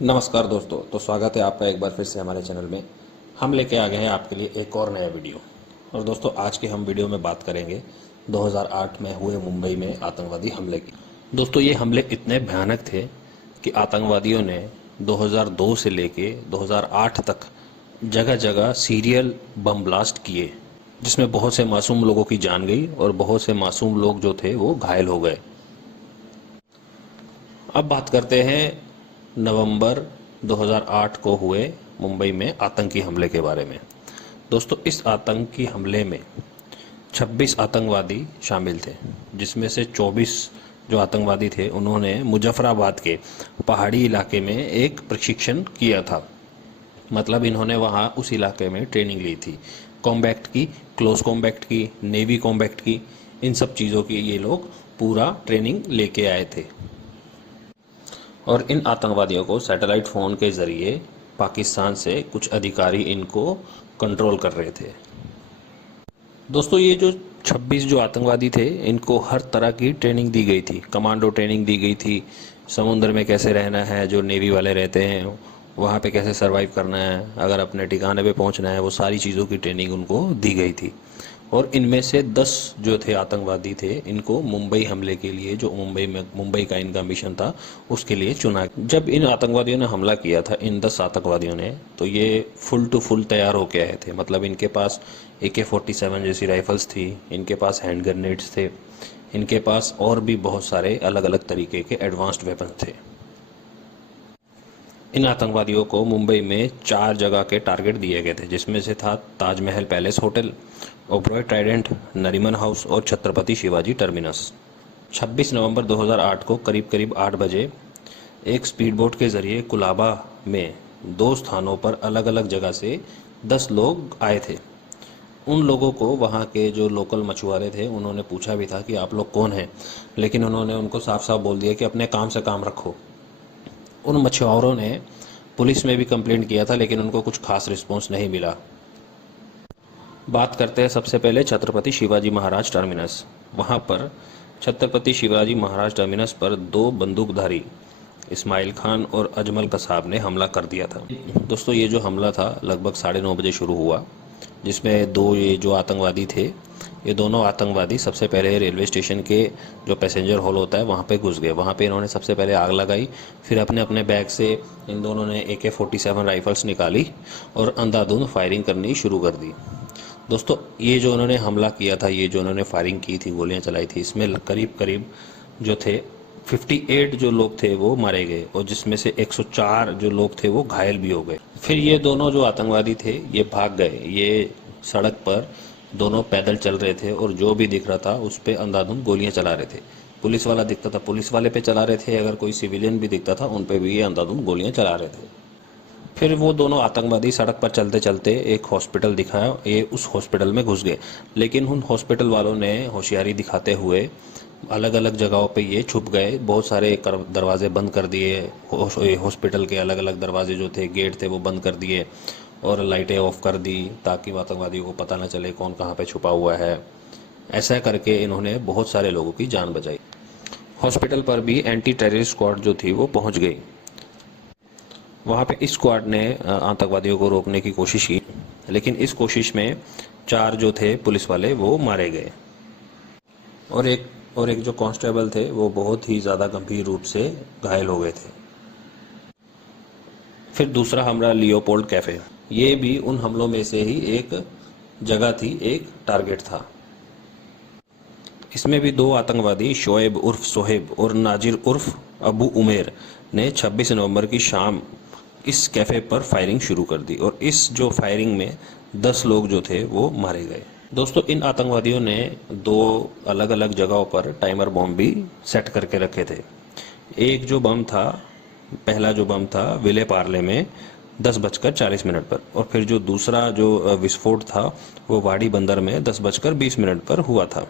नमस्कार दोस्तों, तो स्वागत है आपका एक बार फिर से हमारे चैनल में। हम लेके आ गए हैं आपके लिए एक और नया वीडियो। और दोस्तों, आज के हम वीडियो में बात करेंगे 2008 में हुए मुंबई में आतंकवादी हमले की। दोस्तों, ये हमले इतने भयानक थे कि आतंकवादियों ने 2002 से लेके 2008 तक जगह जगह सीरियल बम ब्लास्ट किए, जिसमें बहुत से मासूम लोगों की जान गई और बहुत से मासूम लोग जो थे वो घायल हो गए। अब बात करते हैं नवंबर 2008 को हुए मुंबई में आतंकी हमले के बारे में। दोस्तों, इस आतंकी हमले में 26 आतंकवादी शामिल थे, जिसमें से 24 जो आतंकवादी थे उन्होंने मुजफ्फराबाद के पहाड़ी इलाके में एक प्रशिक्षण किया था। मतलब इन्होंने वहाँ उस इलाके में ट्रेनिंग ली थी, कॉम्बैक्ट की, क्लोज कॉम्बैक्ट की, नेवी कॉम्बैक्ट की, इन सब चीज़ों की ये लोग पूरा ट्रेनिंग लेके आए थे। और इन आतंकवादियों को सैटेलाइट फ़ोन के ज़रिए पाकिस्तान से कुछ अधिकारी इनको कंट्रोल कर रहे थे। दोस्तों, ये जो 26 जो आतंकवादी थे, इनको हर तरह की ट्रेनिंग दी गई थी। कमांडो ट्रेनिंग दी गई थी, समुद्र में कैसे रहना है, जो नेवी वाले रहते हैं वहाँ पे कैसे सरवाइव करना है, अगर अपने ठिकाने पे पहुँचना है, वो सारी चीज़ों की ट्रेनिंग उनको दी गई थी। और इनमें से 10 जो थे आतंकवादी थे, इनको मुंबई हमले के लिए, जो मुंबई का इनका मिशन था उसके लिए चुना। जब इन आतंकवादियों ने हमला किया था, इन 10 आतंकवादियों ने, तो ये फुल टू फुल तैयार होके आए थे। मतलब इनके पास AK-47 जैसी राइफल्स थी, इनके पास हैंड ग्रेनेड्स थे, इनके पास और भी बहुत सारे अलग अलग तरीके के एडवांस्ड वेपन थे। इन आतंकवादियों को मुंबई में 4 जगह के टारगेट दिए गए थे, जिसमें से था Taj Mahal palace hotel, Oberoi Trident, Nariman house और छत्रपति शिवाजी टर्मिनस। 26 नवंबर 2008 को करीब करीब 8 बजे एक स्पीडबोट के ज़रिए कुलाबा में 2 स्थानों पर अलग अलग जगह से 10 लोग आए थे। उन लोगों को वहाँ के जो लोकल मछुआरे थे उन्होंने पूछा भी था कि आप लोग कौन हैं, लेकिन उन्होंने उनको साफ साफ बोल दिया कि अपने काम से काम रखो। उन मछुआरों ने पुलिस में भी कंप्लेंट किया था, लेकिन उनको कुछ खास रिस्पॉन्स नहीं मिला। बात करते हैं सबसे पहले छत्रपति शिवाजी महाराज टर्मिनस। वहाँ पर छत्रपति शिवाजी महाराज टर्मिनस पर 2 बंदूकधारी इस्माइल खान और अजमल कसाब ने हमला कर दिया था। दोस्तों, ये जो हमला था लगभग 9:30 बजे शुरू हुआ, जिसमें ये जो आतंकवादी थे, ये दोनों आतंकवादी सबसे पहले रेलवे स्टेशन के जो पैसेंजर हॉल होता है वहाँ पे घुस गए। वहाँ पे इन्होंने सबसे पहले आग लगाई, फिर अपने अपने बैग से इन दोनों ने AK-47 राइफल्स निकाली और अंधाधुंध फायरिंग करनी शुरू कर दी। दोस्तों, ये जो उन्होंने हमला किया था, ये जो उन्होंने फायरिंग की थी, गोलियां चलाई थी, इसमें करीब करीब जो थे 58 जो लोग थे वो मारे गए, और जिसमें से 104 जो लोग थे वो घायल भी हो गए। फिर ये दोनों जो आतंकवादी थे ये भाग गए। ये सड़क पर दोनों पैदल चल रहे थे और जो भी दिख रहा था उस पर अंधाधुंध गोलियां चला रहे थे। पुलिस वाला दिखता था पुलिस वाले पे चला रहे थे, अगर कोई सिविलियन भी दिखता था उन पे भी ये अंधाधुंध गोलियां चला रहे थे। फिर वो दोनों आतंकवादी सड़क पर चलते चलते एक हॉस्पिटल दिखाया, ये उस हॉस्पिटल में घुस गए। लेकिन उन हॉस्पिटल वालों ने होशियारी दिखाते हुए अलग अलग जगहों पे ये छुप गए। बहुत सारे दरवाजे बंद कर दिए, हॉस्पिटल के अलग अलग दरवाजे जो थे, गेट थे, वो बंद कर दिए और लाइटें ऑफ कर दी, ताकि आतंकवादियों को पता न चले कौन कहाँ पे छुपा हुआ है। ऐसा करके इन्होंने बहुत सारे लोगों की जान बचाई। हॉस्पिटल पर भी एंटी टेररिस्ट स्क्वाड जो थी वो पहुँच गई। वहाँ पे इस स्क्वाड ने आतंकवादियों को रोकने की कोशिश की, लेकिन इस कोशिश में 4 जो थे पुलिस वाले वो मारे गए, और एक जो कांस्टेबल थे वो बहुत ही ज़्यादा गंभीर रूप से घायल हो गए थे। फिर दूसरा हमला लियोपोल्ड कैफ़े, ये भी उन हमलों में से ही एक जगह थी, एक टारगेट था। इसमें भी 2 आतंकवादी शोएब उर्फ सोहेब और नाजिर उर्फ अबू उमेर ने 26 नवंबर की शाम इस कैफ़े पर फायरिंग शुरू कर दी, और इस जो फायरिंग में 10 लोग जो थे वो मारे गए। दोस्तों, इन आतंकवादियों ने 2 अलग अलग जगहों पर टाइमर बम भी सेट करके रखे थे। एक जो बम था, पहला जो बम था विले पार्ले में 10:40 पर, और फिर जो दूसरा जो विस्फोट था वो वाड़ी बंदर में 10:20 पर हुआ था।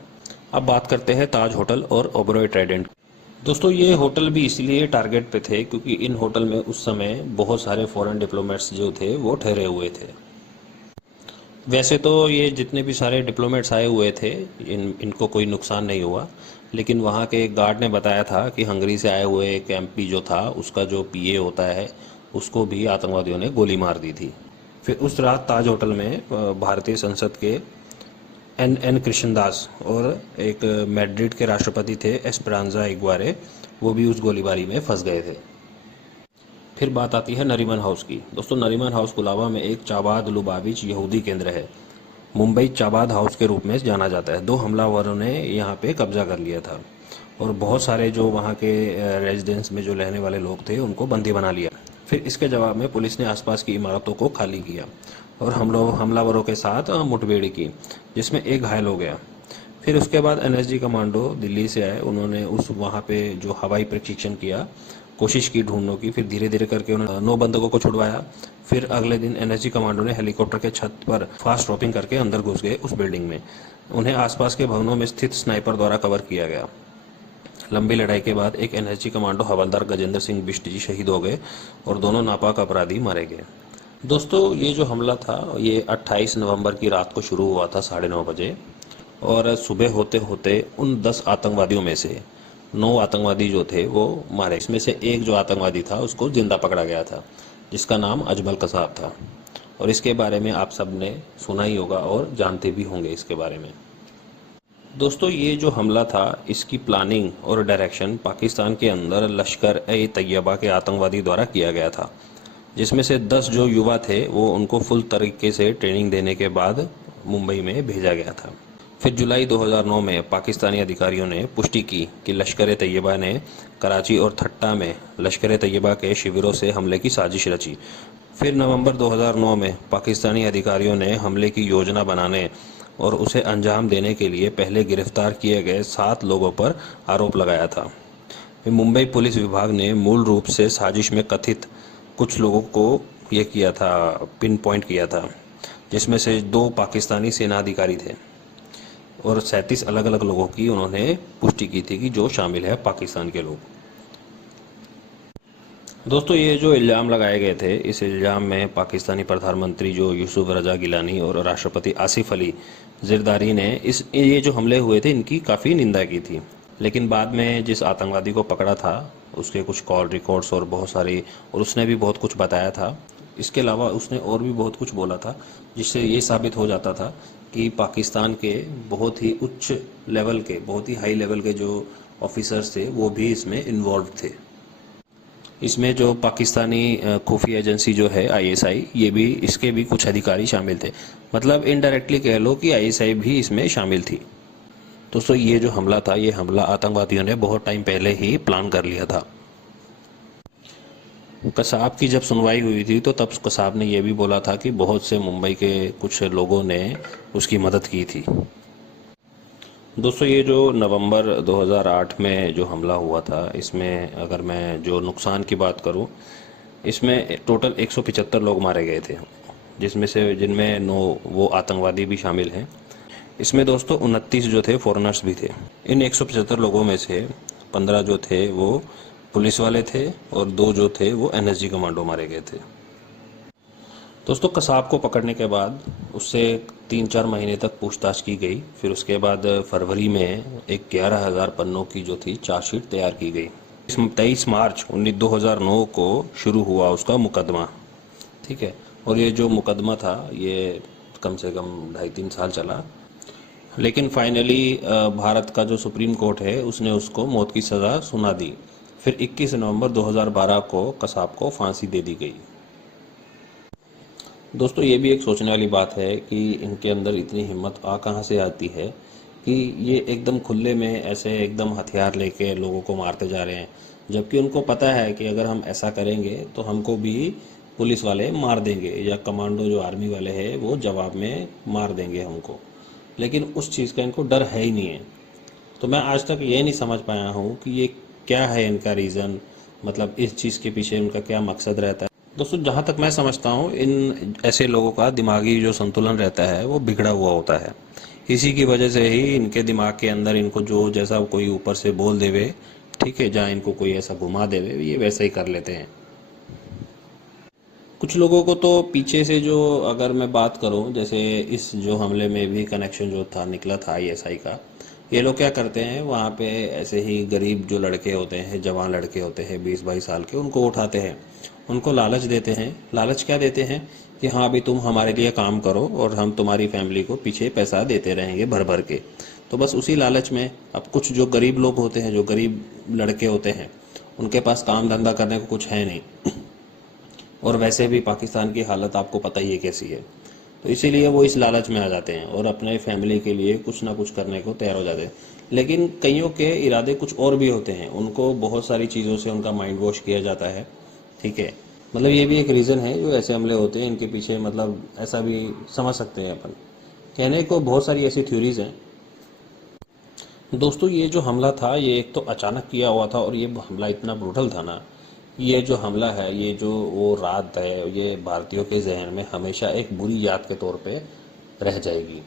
अब बात करते हैं ताज होटल और ओबरॉय ट्राइडेंट। दोस्तों, ये होटल भी इसलिए टारगेट पे थे क्योंकि इन होटल में उस समय बहुत सारे फॉरेन डिप्लोमेट्स जो थे वो ठहरे हुए थे। वैसे तो ये जितने भी सारे डिप्लोमेट्स आए हुए थे, इनको कोई नुकसान नहीं हुआ, लेकिन वहाँ के एक गार्ड ने बताया था कि हंगरी से आए हुए एक MP जो था, उसका जो PA होता है उसको भी आतंकवादियों ने गोली मार दी थी। फिर उस रात ताज होटल में भारतीय संसद के एन कृष्णदास और एक मैड्रिड के राष्ट्रपति थे एस्परांजा इग्वारे, वो भी उस गोलीबारी में फंस गए थे। फिर बात आती है नरीमन हाउस की। दोस्तों, नरीमन हाउस कुलाबा में एक चाबाद लुबाविच यहूदी केंद्र है। मुंबई चाबाद हाउस के रूप में जाना जाता है। 2 हमलावरों ने यहाँ पे कब्जा कर लिया था और बहुत सारे जो वहाँ के रेजिडेंस में जो रहने वाले लोग थे उनको बंदी बना लिया। फिर इसके जवाब में पुलिस ने आसपास की इमारतों को खाली किया और हमलावरों के साथ मुठभेड़ की, जिसमें एक घायल हो गया। फिर उसके बाद एनएसजी कमांडो दिल्ली से आए। उन्होंने उस वहाँ पे जो हवाई प्रशिक्षण किया, कोशिश की ढूंढने की। फिर धीरे धीरे करके उन्होंने 9 बंदूकों को छुड़वाया। फिर अगले दिन एनएसजी कमांडो ने हेलीकॉप्टर के छत पर फास्ट ड्रॉपिंग करके अंदर घुस गए उस बिल्डिंग में। उन्हें आसपास के भवनों में स्थित स्नाइपर द्वारा कवर किया गया। लंबी लड़ाई के बाद एक एनएसजी कमांडो हवलदार गजेंद्र सिंह बिष्ट जी शहीद हो गए और दोनों नापाक अपराधी मारे गए। दोस्तों, ये जो हमला था ये 28 नवंबर की रात को शुरू हुआ था 9:30 बजे और सुबह होते होते उन 10 आतंकवादियों में से 9 आतंकवादी जो थे वो मारे। इसमें से एक जो आतंकवादी था उसको जिंदा पकड़ा गया था, जिसका नाम अजमल कसाब था। और इसके बारे में आप सब ने सुना ही होगा और जानते भी होंगे इसके बारे में। दोस्तों, ये जो हमला था इसकी प्लानिंग और डायरेक्शन पाकिस्तान के अंदर लश्कर ए तैयबा के आतंकवादी द्वारा किया गया था, जिसमें से 10 जो युवा थे वो उनको फुल तरीके से ट्रेनिंग देने के बाद मुंबई में भेजा गया था। फिर जुलाई 2009 में पाकिस्तानी अधिकारियों ने पुष्टि की कि लश्कर ए तैयबा ने कराची और थट्टा में लश्कर ए तैयबा के शिविरों से हमले की साजिश रची। फिर नवंबर 2009 में पाकिस्तानी अधिकारियों ने हमले की योजना बनाने और उसे अंजाम देने के लिए पहले गिरफ्तार किए गए 7 लोगों पर आरोप लगाया था। फिर मुंबई पुलिस विभाग ने मूल रूप से साजिश में कथित कुछ लोगों को ये किया था, पिन पॉइंट किया था, जिसमें से 2 पाकिस्तानी सेना अधिकारी थे और 37 अलग अलग लोगों की उन्होंने पुष्टि की थी कि जो शामिल है पाकिस्तान के लोग। दोस्तों, ये जो इल्ज़ाम लगाए गए थे, इस इल्ज़ाम में पाकिस्तानी प्रधानमंत्री जो यूसुफ रजा गिलानी और राष्ट्रपति आसिफ अली ज़रदारी ने ये जो हमले हुए थे इनकी काफ़ी निंदा की थी। लेकिन बाद में जिस आतंकवादी को पकड़ा था उसके कुछ कॉल रिकॉर्ड्स और बहुत सारी, और उसने भी बहुत कुछ बताया था। इसके अलावा उसने और भी बहुत कुछ बोला था, जिससे ये साबित हो जाता था कि पाकिस्तान के बहुत ही उच्च लेवल के, बहुत ही हाई लेवल के जो ऑफिसर्स थे वो भी इसमें इन्वॉल्व थे। इसमें जो पाकिस्तानी खुफिया एजेंसी जो है आईएसआई, ये भी, इसके भी कुछ अधिकारी शामिल थे। मतलब इनडायरेक्टली कह लो कि आईएसआई भी इसमें शामिल थी। दोस्तों, ये जो हमला था, ये हमला आतंकवादियों ने बहुत टाइम पहले ही प्लान कर लिया था। कसाब की जब सुनवाई हुई थी तो तब कसाब ने यह भी बोला था कि बहुत से मुंबई के कुछ लोगों ने उसकी मदद की थी। दोस्तों, ये जो नवंबर 2008 में जो हमला हुआ था, इसमें अगर मैं जो नुकसान की बात करूं, इसमें टोटल 175 लोग मारे गए थे, जिनमें 9 वो आतंकवादी भी शामिल हैं। इसमें दोस्तों 29 जो थे फॉरेनर्स भी थे। इन 175 लोगों में से 15 जो थे वो पुलिस वाले थे और 2 जो थे वो एनएसजी कमांडो मारे गए थे। दोस्तों, कसाब को पकड़ने के बाद उससे 3-4 महीने तक पूछताछ की गई। फिर उसके बाद फरवरी में एक 11,000 पन्नों की जो थी चार्जशीट तैयार की गई। 23 मार्च 2009 को शुरू हुआ उसका मुकदमा, ठीक है। और ये जो मुकदमा था ये कम से कम 2.5-3 साल चला, लेकिन फाइनली भारत का जो सुप्रीम कोर्ट है उसने उसको मौत की सज़ा सुना दी। फिर 21 नवंबर 2012 को कसाब को फांसी दे दी गई। दोस्तों, ये भी एक सोचने वाली बात है कि इनके अंदर इतनी हिम्मत कहाँ से आती है कि ये एकदम खुले में ऐसे एकदम हथियार लेके लोगों को मारते जा रहे हैं, जबकि उनको पता है कि अगर हम ऐसा करेंगे तो हमको भी पुलिस वाले मार देंगे या कमांडो जो आर्मी वाले हैं वो जवाब में मार देंगे हमको। लेकिन उस चीज़ का इनको डर है ही नहीं है। तो मैं आज तक ये नहीं समझ पाया हूँ कि ये क्या है इनका रीज़न, मतलब इस चीज़ के पीछे इनका क्या मकसद रहता है। दोस्तों, जहाँ तक मैं समझता हूँ इन ऐसे लोगों का दिमागी जो संतुलन रहता है वो बिगड़ा हुआ होता है। इसी की वजह से ही इनके दिमाग के अंदर इनको जो जैसा कोई ऊपर से बोल देवे, ठीक है, जहाँ इनको कोई ऐसा घुमा देवे, ये वैसा ही कर लेते हैं। कुछ लोगों को तो पीछे से जो, अगर मैं बात करूं, जैसे इस जो हमले में भी कनेक्शन जो था निकला था आईएसआई का, ये लोग क्या करते हैं वहाँ पे ऐसे ही गरीब जो लड़के होते हैं, जवान लड़के होते हैं 20-22 साल के, उनको उठाते हैं उनको लालच देते हैं। लालच क्या देते हैं कि हाँ अभी तुम हमारे लिए काम करो और हम तुम्हारी फैमिली को पीछे पैसा देते रहेंगे भर भर के। तो बस उसी लालच में अब कुछ जो गरीब लोग होते हैं, जो गरीब लड़के होते हैं, उनके पास काम धंधा करने को कुछ है नहीं, और वैसे भी पाकिस्तान की हालत आपको पता ही है कैसी है। तो इसीलिए वो इस लालच में आ जाते हैं और अपने फैमिली के लिए कुछ ना कुछ करने को तैयार हो जाते हैं। लेकिन कईयों के इरादे कुछ और भी होते हैं, उनको बहुत सारी चीज़ों से उनका माइंड वॉश किया जाता है। ठीक है, मतलब ये भी एक रीज़न है जो ऐसे हमले होते हैं इनके पीछे, मतलब ऐसा भी समझ सकते हैं अपन। कहने को बहुत सारी ऐसी थ्योरीज हैं। दोस्तों ये जो हमला था ये एक तो अचानक किया हुआ था, और ये हमला इतना ब्रूटल था ना, ये जो हमला है, ये जो वो रात है, ये भारतीयों के जहन में हमेशा एक बुरी याद के तौर पे रह जाएगी।